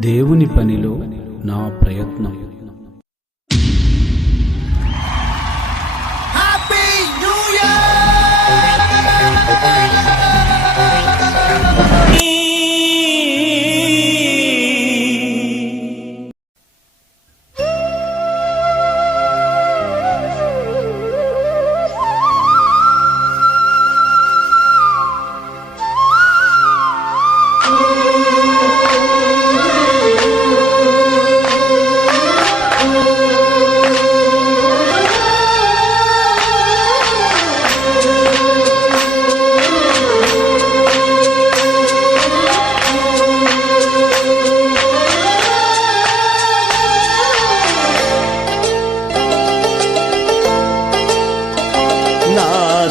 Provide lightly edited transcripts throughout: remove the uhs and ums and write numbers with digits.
దేవుని పనిలో నా ప్రయత్నం. Happy New Year!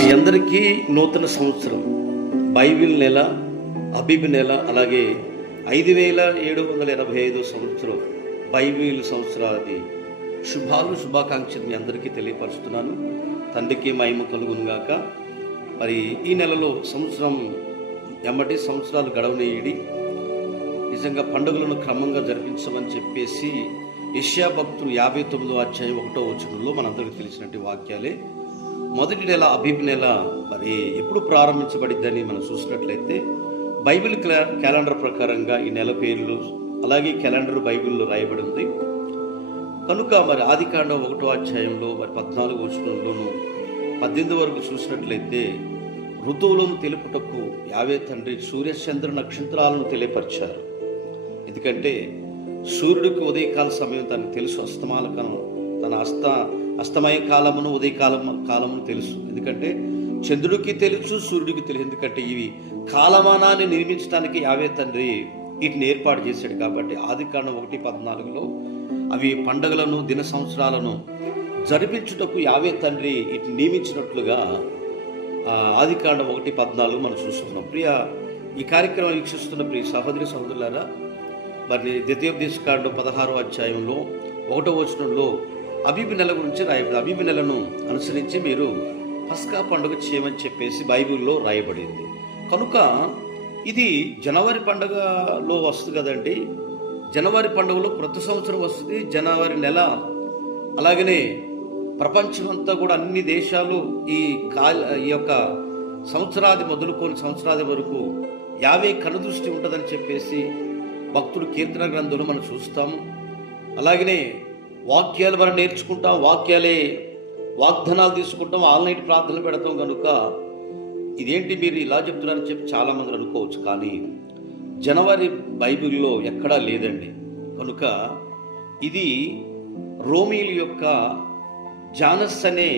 మీ అందరికీ నూతన సంవత్సరం, బైబిల్ నెల, అబీబ్ నెల, అలాగే 5785 సంవత్సరం బైబిల్ సంవత్సరాది శుభాకాంక్షలు మీ అందరికీ తెలియపరుస్తున్నాను. తండ్రికి మహిమ కలుగునుగాక. మరి ఈ నెలలో సంవత్సరం ఎమ్మటి సంవత్సరాలు గడవనేయడి, నిజంగా పండుగలను క్రమంగా జరిపించమని చెప్పేసి యెషయా భక్తులు 59వ అధ్యాయం 1వ వచనంలో మనందరికీ తెలిసినటువంటి వాక్యాలే. మొదటి నెల అబీబ్ నెల మరి ఎప్పుడు ప్రారంభించబడిద్దని మనం చూసినట్లయితే బైబిల్ క్యాలెండర్ ప్రకారంగా ఈ నెల పేర్లు అలాగే క్యాలెండర్ బైబిల్లో రాయబడి ఉంది కనుక మరి ఆదికాండం 1వ అధ్యాయంలో మరి 14వ వచనంలోను 18 వరకు చూసినట్లయితే ఋతువులను తెలుపుటకు యావే తండ్రి సూర్యచంద్ర నక్షత్రాలను తెలియపరిచారు. ఎందుకంటే సూర్యుడికి ఉదయకాల సమయం తనకు తెలుసు, అస్తమాన కాలం తన అస్తమయ కాలమును కాలమును తెలుసు. ఎందుకంటే చంద్రుడికి తెలుసు, సూర్యుడికి తెలుసు. ఎందుకంటే ఇవి కాలమానాన్ని నిర్మించడానికి యావే తండ్రి వీటిని ఏర్పాటు చేశాడు. కాబట్టి ఆదికాండం 1:14లో అవి పండుగలను దిన సంవత్సరాలను జరిపించుటకు యావే తండ్రి వీటిని నియమించినట్లుగా ఆదికాండం 1:14 మనం చూస్తున్నాం. ఈ కార్యక్రమం వీక్షిస్తున్న ప్రియ సహోదరి సహోదరులారా, మరి ద్వితీయోపదేశకాండం 16వ అధ్యాయంలో 1వ వచనంలో అబీబ్ నెల గురించి రాయబడింది. అబీబ్ నెలను అనుసరించి మీరు పస్కా పండుగ చేయమని చెప్పేసి బైబిల్లో రాయబడింది. కనుక ఇది జనవరి పండుగలో వస్తుంది కదండి. జనవరి పండుగలో ప్రతి సంవత్సరం వస్తుంది. జనవరి నెల అలాగనే ప్రపంచమంతా కూడా అన్ని దేశాలు ఈ యొక్క సంవత్సరాది మొదలుకొని సంవత్సరాది వరకు యావే కనుదృష్టి ఉంటుందని చెప్పేసి భక్తుడు కీర్తన గ్రంథంలో మనం చూస్తాము. అలాగనే వాక్యాలు మనం నేర్చుకుంటాం, వాగ్దానాలు తీసుకుంటాం, ఆన్లైన్ ప్రార్థనలు పెడతాం. కనుక ఇదేంటి మీరు ఇలా చెప్తున్నారని చెప్పి చాలామంది అనుకోవచ్చు. కానీ జనవరి బైబిల్లో ఎక్కడా లేదండి. కనుక ఇది రోమీల యొక్క జానస్ అనే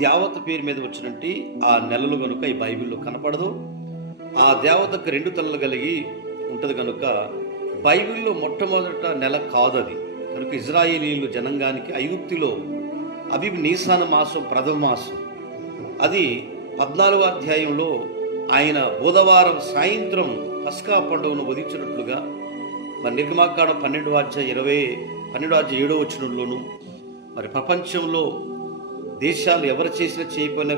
దేవత పేరు మీద వచ్చినట్టు ఆ నెలలు కనుక ఈ బైబిల్లో కనపడదు. ఆ దేవతకు 2 తలలు కలిగి ఉంటుంది కనుక బైబిల్లో మొట్టమొదట నెల కాదు అది. కనుక ఇజ్రాయేలీలు జనాంగానికి ఐగుప్తులో అబీబ్ నీసాన మాసం ప్రథమ మాసం. అది 14వ అధ్యాయంలో ఆయన బుధవారం సాయంత్రం పస్కా పండుగను వధించినట్లుగా మరి నిర్గమాకాండం 12వ అధ్యాయం 7వ వచనంలోను మరి ప్రపంచంలో దేశాలు ఎవరు చేసినా చేయకపోయిన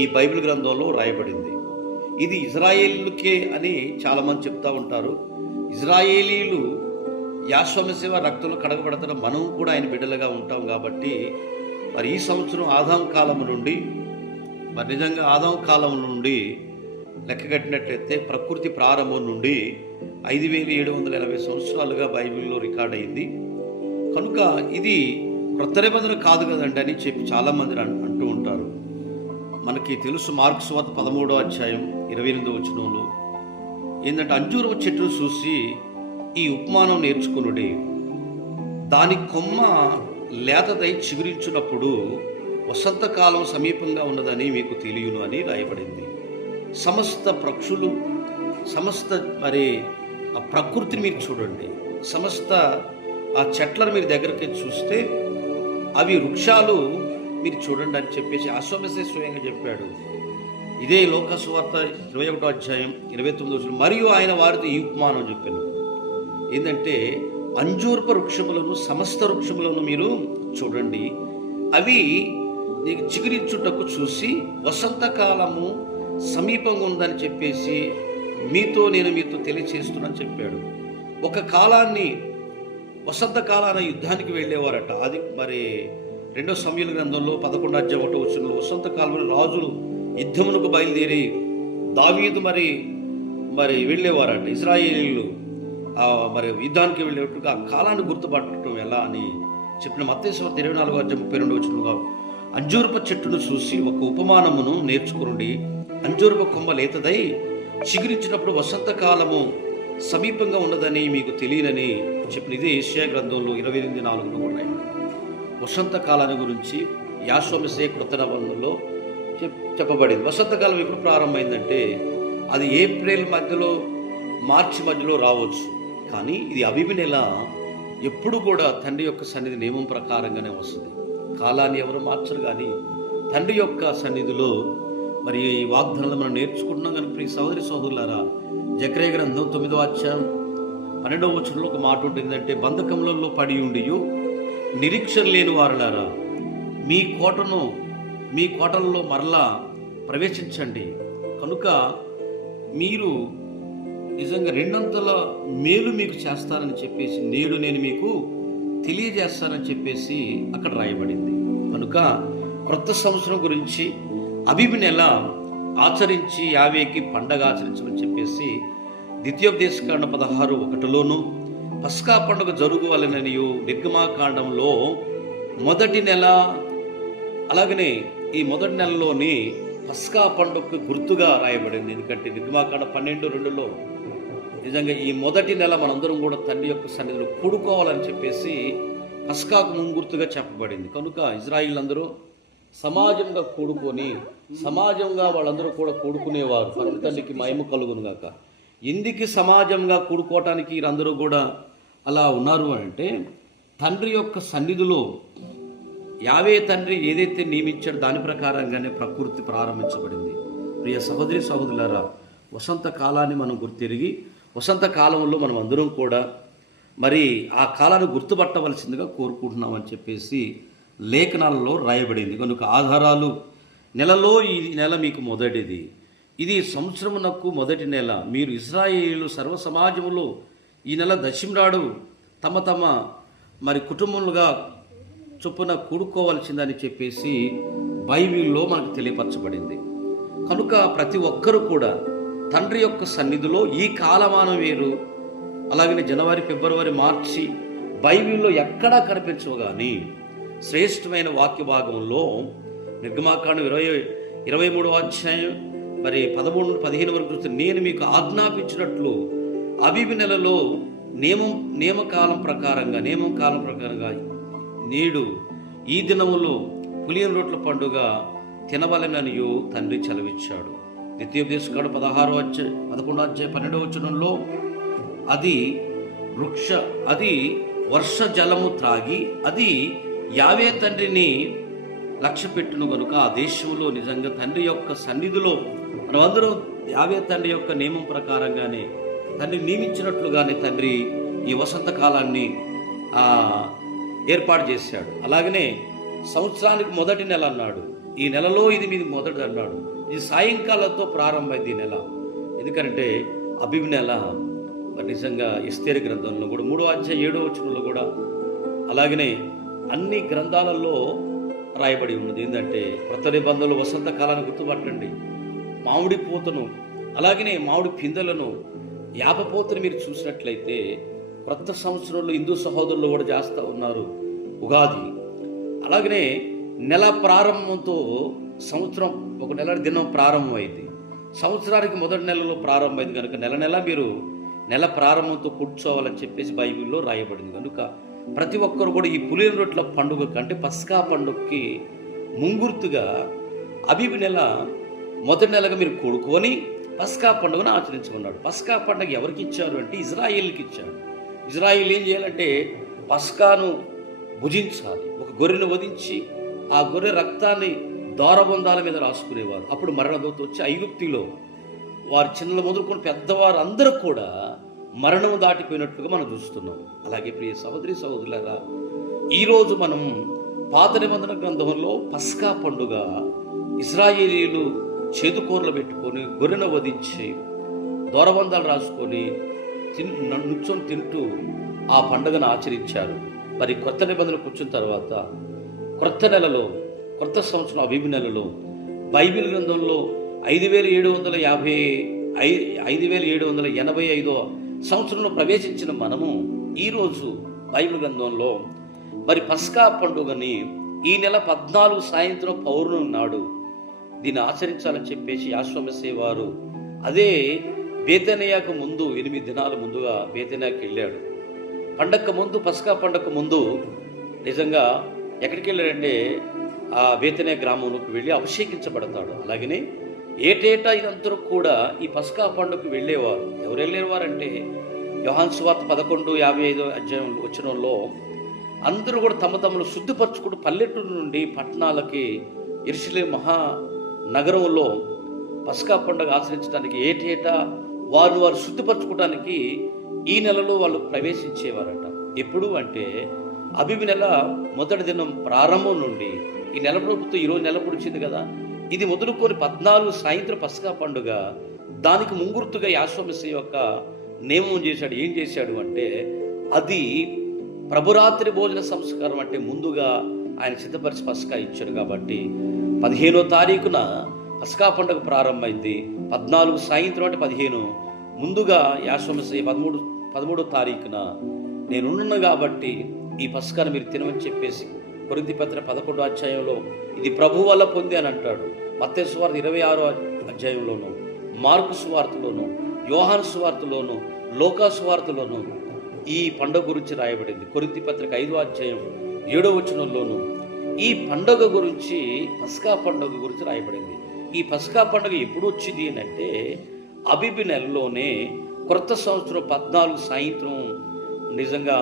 ఈ బైబిల్ గ్రంథంలో రాయబడింది. ఇది ఇజ్రాయేలీలకే అని చాలామంది చెప్తూ ఉంటారు. ఇజ్రాయేలీలు యాశ్వమసేవ రక్తంలో కడగబడతారు, మనం కూడా ఆయన బిడ్డలుగా ఉంటాం. కాబట్టి మరి ఈ సంవత్సరం ఆదాం కాలం నుండి మరి నిజంగా ఆదాం కాలం నుండి లెక్క కట్టినట్లయితే ప్రకృతి ప్రారంభం నుండి 5780 సంవత్సరాలుగా బైబిల్లో రికార్డ్ అయింది. కనుక ఇది క్రొత్త నిబంధన కాదు కదండి అని చెప్పి చాలామంది అంటూ ఉంటారు. మనకి తెలుసు మార్కు సువార్త 13వ అధ్యాయం 28వ వచనంలో ఏంటంటే అంజూరపు చెట్టును చూసి ఈ ఉపమానం నేర్చుకునుడి, దాని కొమ్మ లేతదై చిగురించున్నప్పుడు వసంతకాలం సమీపంగా ఉన్నదని మీకు తెలియను అని రాయబడింది. సమస్త పక్షులు, సమస్త మరి ఆ ప్రకృతిని మీరు చూడండి, సమస్త ఆ చెట్లను మీరు దగ్గరికి చూస్తే అవి వృక్షాలు మీరు చూడండి అని చెప్పేసి అశ్వమసే స్వయంగా చెప్పాడు. ఇదే లోక సువార్త 21వ అధ్యాయం 29వ వచనం. మరియు ఆయన వారితో ఈ ఉపమానం చెప్పాను, ఏంటంటే అంజూర్ప వృక్షములను సమస్త వృక్షములను మీరు చూడండి, అవి నీకు చిగురించుటకు చూసి వసంతకాలము సమీపంగా ఉందని చెప్పేసి మీతో తెలియచేస్తున్నాను చెప్పాడు. ఒక కాలాన్ని వసంత కాలాన యుద్ధానికి వెళ్ళేవారట. అది మరి 2 సమూయేలు గ్రంథంలో 11:1 వసంత కాలంలో రాజులు యుద్ధమునకు బయలుదేరి దావీదు మరి వెళ్ళేవారట. ఇశ్రాయేలీయులు మరి యుద్ధానికి వెళ్ళేటట్టుగా ఆ కాలాన్ని గుర్తుపట్టడం ఎలా అని చెప్పిన మత్తయి సువార్త 24:32 అంజూరపు చెట్టును చూసి ఒక ఉపమానమును నేర్చుకుని, అంజూరపు కొమ్మ లేతదై చిగురించినప్పుడు వసంతకాలము సమీపంగా ఉన్నదని మీకు తెలియనని చెప్పిన ఇదే యెషయా గ్రంథంలో 28:4 కూడా రాయబడింది. వసంతకాలాన్ని గురించి యాషోమిషే కృత నిబంధనలో చెప్పబడింది. వసంతకాలం ఎప్పుడు ప్రారంభమైందంటే అది ఏప్రిల్ మధ్యలో మార్చి మధ్యలో రావచ్చు, కానీ ఇది అబీబు నెల ఎప్పుడు కూడా తండ్రి యొక్క సన్నిధి నియమం ప్రకారంగానే వస్తుంది. కాలాన్ని ఎవరు మార్చరు, కానీ తండ్రి యొక్క సన్నిధిలో మరి ఈ వాగ్దానాలు మనం నేర్చుకుంటున్నాం కనుక ప్రియ సహోదరి సహోదరులారా, జకర్యా గ్రంథం 9:12 ఒక మాట ఉంటుందంటే, బంధకములలో పడి ఉండియు నిరీక్షణ లేని వారులారా మీ కోటలలో మరలా ప్రవేశించండి, కనుక మీరు నిజంగా 2 మేలు మీకు చేస్తానని చెప్పేసి నేడు నేను మీకు తెలియజేస్తానని చెప్పేసి అక్కడ రాయబడింది. కనుక క్రొత్త సంవత్సరం గురించి అబీబు నెల ఆచరించి యావేకి పండగ ఆచరించమని చెప్పేసి ద్వితీయోపదేశకాండ 16:1 పస్కా పండుగ జరుగువలననియు నిర్గమాకాండంలో మొదటి నెల, అలాగనే ఈ మొదటి నెలలోని పస్కా పండుగకు గుర్తుగా రాయబడింది. ఎందుకంటే నిర్గమాకాండ 12:2 నిజంగా ఈ మొదటి నెల మనందరం కూడా తండ్రి యొక్క సన్నిధిలో కూడుకోవాలని చెప్పేసి పస్కాకు ముంగుర్తుగా చెప్పబడింది. కనుక ఇజ్రాయిల్ అందరూ సమాజంగా కూడుకొని సమాజంగా వాళ్ళందరూ కూడా కూడుకునేవారు. పరమ తండ్రికి మహిమ కలుగును గాక. ఎందుకు సమాజంగా కూడుకోవటానికి వీరందరూ కూడా అలా ఉన్నారు అంటే, తండ్రి యొక్క సన్నిధిలో యావే తండ్రి ఏదైతే నియమించాడో దాని ప్రకారంగానే ప్రకృతి ప్రారంభించబడింది. ప్రియ సహోదరి సహోదరులారా, వసంత కాలాన్ని మనం గుర్తిరిగి వసంత కాలంలో మనం అందరం కూడా మరి ఆ కాలాన్ని గుర్తుపట్టవలసిందిగా కోరుకుంటున్నామని చెప్పేసి లేఖనాలలో రాయబడింది. కనుక ఆధారాలు, నెలలో ఈ నెల మీకు మొదటిది, ఇది సంవత్సరమునకు మొదటి నెల, మీరు ఇశ్రాయేలు సర్వ సమాజములో ఈ నెల దశమినాడు తమ మరి కుటుంబములుగా చొప్పున కూడుకోవాల్సిందని చెప్పేసి బైబిల్లో మనకు తెలియపరచబడింది. కనుక ప్రతి ఒక్కరూ కూడా తండ్రి యొక్క సన్నిధిలో ఈ కాలమానం వేరు, అలాగనే జనవరి, ఫిబ్రవరి, మార్చి బైబిల్లో ఎక్కడా కనిపించవు. కానీ శ్రేష్టమైన వాక్య భాగంలో నిర్గమాకాండం 23 మరి 13-15 వరకు చూస్తే, నేను మీకు ఆజ్ఞాపించినట్లు అబీబు నెలలో నియమ కాలం ప్రకారంగా నేడు ఈ దినములో పులియని రొట్టెల పండుగ తినవలెననియు తండ్రి చలవిచ్చాడు. ద్వితీయోపదేశకాండ 11:12 అది వర్ష జలము త్రాగి అది యావే తండ్రిని లక్ష్య పెట్టును. కనుక ఆ దేశంలో నిజంగా తండ్రి యొక్క సన్నిధిలో మనమందరం యావే తండ్రి యొక్క నియమం ప్రకారంగానే తండ్రి నియమించినట్లుగానే తండ్రి ఈ వసంత కాలాన్ని ఏర్పాటు చేశాడు. అలాగనే సంవత్సరానికి మొదటి నెల అన్నాడు, ఈ నెలలో ఇది మీది మొదటిది అన్నాడు. ఇది సాయంకాలంతో ప్రారంభమైంది ఈ నెల. ఎందుకంటే అబీబు నెల నిజంగా ఎస్తేరు గ్రంథంలో కూడా 3:7 కూడా అలాగనే అన్ని గ్రంథాలలో రాయబడి ఉన్నది. ఏంటంటే కొత్త నిబంధనలు వసంత కాలాన్ని గుర్తుపట్టండి. మామిడి పూతను, అలాగనే మామిడి పిందెలను, యాప పూతను మీరు చూసినట్లయితే కొత్త సంవత్సరంలో హిందూ సహోదరులు కూడా చేస్తూ ఉన్నారు ఉగాది. అలాగనే నెల ప్రారంభంతో సంవత్సరం ఒక నెల దినం ప్రారంభమైంది. సంవత్సరానికి మొదటి నెలలో ప్రారంభమైంది కనుక నెల మీరు నెల ప్రారంభంతో కూర్చోవాలని చెప్పేసి బైబిల్లో రాయబడింది. కనుక ప్రతి ఒక్కరు కూడా ఈ పులియని రొట్టెల పండుగ కంటే పస్కా పండుగకి ముంగుర్తుగా అబీబు నెల మొదటి నెలగా మీరు కూడుకొని పస్కా పండుగను ఆచరించుకున్నాడు. పస్కా పండుగ ఎవరికి ఇచ్చారు అంటే ఇజ్రాయేల్కి ఇచ్చాడు. ఇజ్రాయేల్ ఏం చేయాలంటే పస్కాను భుజించాలి. ఒక గొర్రెను వధించి ఆ గొర్రె రక్తాన్ని ద్వారబంధాల మీద రాసుకునేవారు. అప్పుడు మరణదూత వచ్చి ఐగుప్తిలో వారు చిన్నలు మొదలుకొని పెద్దవారు అందరూ కూడా మరణం దాటిపోయినట్లుగా మనం చూస్తున్నాం. అలాగే ప్రియ సహోదరి సహోదరులారా, ఈరోజు మనం పాత నిబంధన గ్రంథంలో పస్కా పండుగ ఇశ్రాయేలీయులు చేతుకూరలు పెట్టుకొని గొర్రెను వధించి దూరబంధాలు రాసుకొని నుంచొని తింటూ ఆ పండుగను ఆచరించారు. మరి కొత్త నిబంధనలు కూర్చున్న తర్వాత క్రొత్త నెలలో, కొత్త సంవత్సరం అబీబు నెలలో బైబిల్ గ్రంథంలో 5785 సంవత్సరంలో ప్రవేశించిన మనము ఈరోజు బైబిల్ గ్రంథంలో మరి పస్కా పండుగని ఈ నెల 14 సాయంత్రం పౌర్ణమి నాడు దీన్ని ఆచరించాలని చెప్పేసి యాశ్వమేశ్వర వారు అదే బేతనియాకు ముందు 8 దినాల ముందుగా బేతనియాకి వెళ్ళాడు. పండగ ముందు, పస్కా పండగ ముందు నిజంగా ఎక్కడికి వెళ్ళాడంటే ఆ బేతనియా గ్రామంలోకి వెళ్ళి అభిషేకించబడతాడు. అలాగనే ఏటేటా ఇదంతా కూడా ఈ పస్కా పండుగకు వెళ్ళేవారు. ఎవరు వెళ్ళేవారంటే యోహాను సువార్త 11:55 వచనంలో అందరూ కూడా తమ తమను శుద్ధిపరచుకుంటూ పల్లెటూరు నుండి పట్టణాలకి యెరూషలేము మహా నగరంలో పస్కా పండుగ ఆచరించడానికి ఏటేటా వారు శుద్ధిపరచుకోవడానికి ఈ నెలలో వాళ్ళు ప్రవేశించేవారట. ఎప్పుడు అంటే అబీబు నెల మొదటి దినం ప్రారంభం నుండి ఈ నెల ప్రభుత్వం ఈరోజు నెల పొడిచింది కదా, ఇది మొదలుకొని 14 సాయంత్రం పస్కా పండుగ. దానికి ముంగుర్తుగా యాశ్వమేశ్వర యొక్క నియమం చేశాడు. ఏం చేశాడు అంటే అది ప్రభురాత్రి భోజన సంస్కారం, అంటే ముందుగా ఆయన సిద్ధపరిచి పస్కా ఇచ్చాడు. కాబట్టి 15వ తారీఖున పస్కా పండుగ ప్రారంభమైంది. 14 సాయంత్రం అంటే 15 ముందుగా యాశ్వమేశ్వర 13వ తారీఖున నేనున్నాను కాబట్టి ఈ పస్కాను మీరు తినమని చెప్పేసి కొరింథీ పత్రిక 11వ అధ్యాయంలో ఇది ప్రభు వల్ల పొంది అని అంటాడు. మత్తయి సువార్త 26వ అధ్యాయంలోను, మార్కు సువార్తలోను, యోహాను సువార్తలోను, లూకా సువార్తలోను ఈ పండుగ గురించి రాయబడింది. కొరింథీ పత్రిక 5వ అధ్యాయం 7వ వచనంలోను ఈ పండుగ గురించి, పస్కా పండుగ గురించి రాయబడింది. ఈ పస్కా పండుగ ఎప్పుడు వచ్చింది అంటే అబీబు నెలలోనే క్రొత్త సంవత్సరం 14 సాయంత్రం. నిజంగా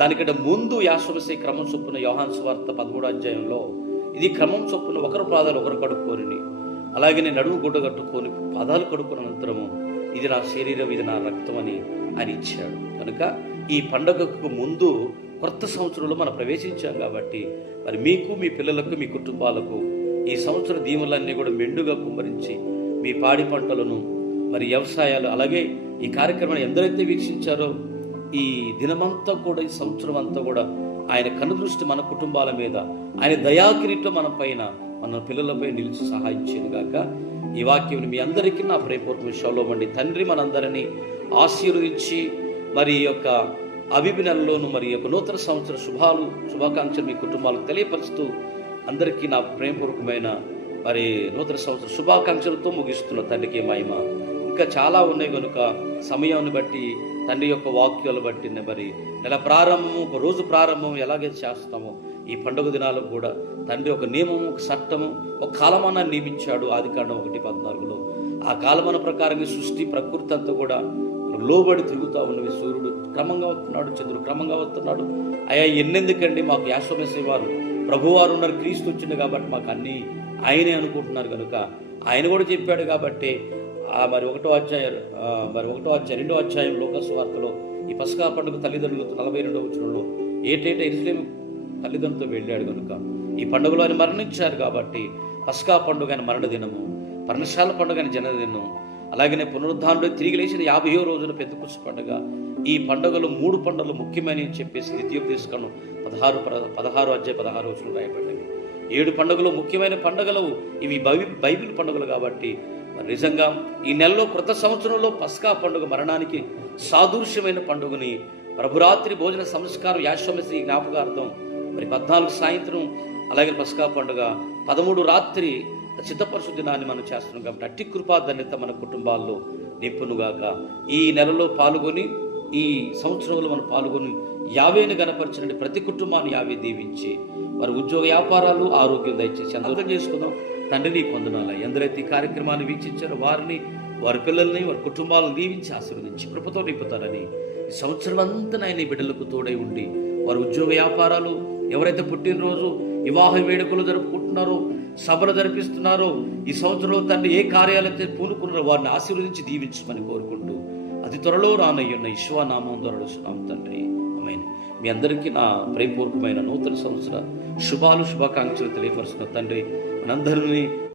దానికంటే ముందు యాశ్వమేశ్వర క్రమం చొప్పున యోహాను సువార్త 13వ అధ్యాయంలో ఇది క్రమం చొప్పున ఒకరు పాదాలు ఒకరు కడుక్కొని, అలాగే నడుము గుడ్డ కట్టుకొని పాదాలు కడుక్కున్న అనంతరము ఇది నా శరీరం, ఇది నా రక్తం అని ఆయన ఇచ్చాడు. కనుక ఈ పండుగకు ముందు కొత్త సంవత్సరంలో మనం ప్రవేశించాం కాబట్టి మరి మీకు, మీ పిల్లలకు, మీ కుటుంబాలకు ఈ సంవత్సర దీవులన్నీ కూడా మెండుగా కుమ్మరించి మీ పాడి పంటలను, మరి వ్యవసాయాలు, అలాగే ఈ కార్యక్రమాన్ని ఎందరైతే వీక్షించారో ఈ దినమంతా కూడా, ఈ సంవత్సరం అంతా కూడా ఆయన కనుదృష్టి మన కుటుంబాల మీద, ఆయన దయాకిరీటం మన పైన, మన పిల్లలపై నిలిచి సహాయం చేయను గాక. ఈ వాక్యం మీ అందరికీ నా ప్రేమపూర్వక షలోమండి. తండ్రి మనందరినీ ఆశీర్వదించి మరి ఈ యొక్క అబీబు నెలలోను మరి యొక్క నూతన సంవత్సర శుభాకాంక్షలు మీ కుటుంబాలకు తెలియపరుస్తూ అందరికీ నా ప్రేమపూర్వకమైన మరి నూతన సంవత్సర శుభాకాంక్షలతో ముగిస్తున్న తండ్రికి మహిమ. ఇంకా చాలా ఉన్నాయి కనుక సమయాన్ని బట్టి, తండ్రి యొక్క వాక్యాలు బట్టి మరి నెల ప్రారంభము, ఒక రోజు ప్రారంభం ఎలాగైతే చేస్తామో ఈ పండుగ దినాలకు కూడా తండ్రి ఒక నియమము, ఒక చట్టము, ఒక కాలమానాన్ని నియమించాడు. ఆదికాండం 1:14లో ఆ కాలమాన ప్రకారంగా సృష్టి ప్రకృతి అంతా కూడా లోబడి తిరుగుతూ ఉన్నవి. సూర్యుడు క్రమంగా వస్తున్నాడు, చంద్రుడు క్రమంగా వస్తున్నాడు. అయ్యా ఎన్నెందుకండి, మాకు యాశ్వమేశ్వర వారు ప్రభువారు ఉన్నారు, క్రీస్తు వచ్చింది కాబట్టి మాకు అన్నీ ఆయనే అనుకుంటున్నారు కనుక ఆయన కూడా చెప్పాడు. కాబట్టి మరి 1వ అధ్యాయం 2వ అధ్యాయం లూకా సువార్తలో ఈ పస్కా పండుగ తల్లిదండ్రులతో 42వ వచనంలో ఏటేటా యెరూషలేము తల్లిదండ్రులతో వెళ్ళాడు కనుక ఈ పండుగలో ఆయన మరణించారు. కాబట్టి పస్కా పండుగ ఆయన మరణ దినము, పర్ణశాల పండుగ ఆయన జన్మదినం, అలాగనే పునరుద్ధానంలో తిరిగి లేచిన 50వ రోజున పెద్దకొస్త పండుగ. ఈ పండుగలు 3 పండుగలు ముఖ్యమని చెప్పేసి ద్వితీయోపదేశకాండం 16వ అధ్యాయం 16వ వచనం రాయబడ్డవి. 7 పండుగలు ముఖ్యమైన పండుగలు ఇవి బైబిల్ పండుగలు. కాబట్టి మరి నిజంగా ఈ నెలలో క్రొత్త సంవత్సరంలో పస్కా పండుగ మరణానికి సాదృశ్యమైన పండుగని ప్రభురాత్రి భోజన సంస్కారం యాశ్వమేశ్వర జ్ఞాపకార్థం మరి 14 సాయంత్రం, అలాగే పస్కా పండుగ 13 రాత్రి సిద్ధపరచు దినాన్ని మనం చేస్తున్నాం. కాబట్టి అట్టి కృపా ధన్యత మన కుటుంబాల్లో నింపునుగాక. ఈ నెలలో పాల్గొని, ఈ సంవత్సరంలో మనం పాల్గొని యావేను గణపరిచినట్టు ప్రతి కుటుంబాన్ని యావే దీవించి వారి ఉద్యోగ వ్యాపారాలు, ఆరోగ్యం దయచేసి అందరం చేసుకుందాం. తండ్రి నీ పొందనాల ఎందరైతే ఈ కార్యక్రమాన్ని వీక్షించారో వారిని, వారి పిల్లల్ని, వారి కుటుంబాలను దీవించి ఆశీర్వదించి కృపతో నింపుతారని ఈ సంవత్సరం అంతా ఆయన బిడ్డలకు తోడై ఉండి వారి ఉద్యోగ వ్యాపారాలు, ఎవరైతే పుట్టినరోజు, వివాహ వేడుకలు జరుపుకుంటున్నారో, సభలు జరిపిస్తున్నారో, ఈ సంవత్సరంలో తండ్రి ఏ కార్యాలైతే పూనుకున్నారో వారిని ఆశీర్వదించి దీవించమని కోరుకుంటూ అతి త్వరలో రానయ్యున్న ఈశ్వనామం ద్వారా అడుగుతున్నాం తండ్రి. ఆమేన్. మీ అందరికీ నా ప్రేమపూర్వకమైన నూతన సంవత్సర శుభాకాంక్షలు తెలియపరుస్తున్న తండ్రి మనందరినీ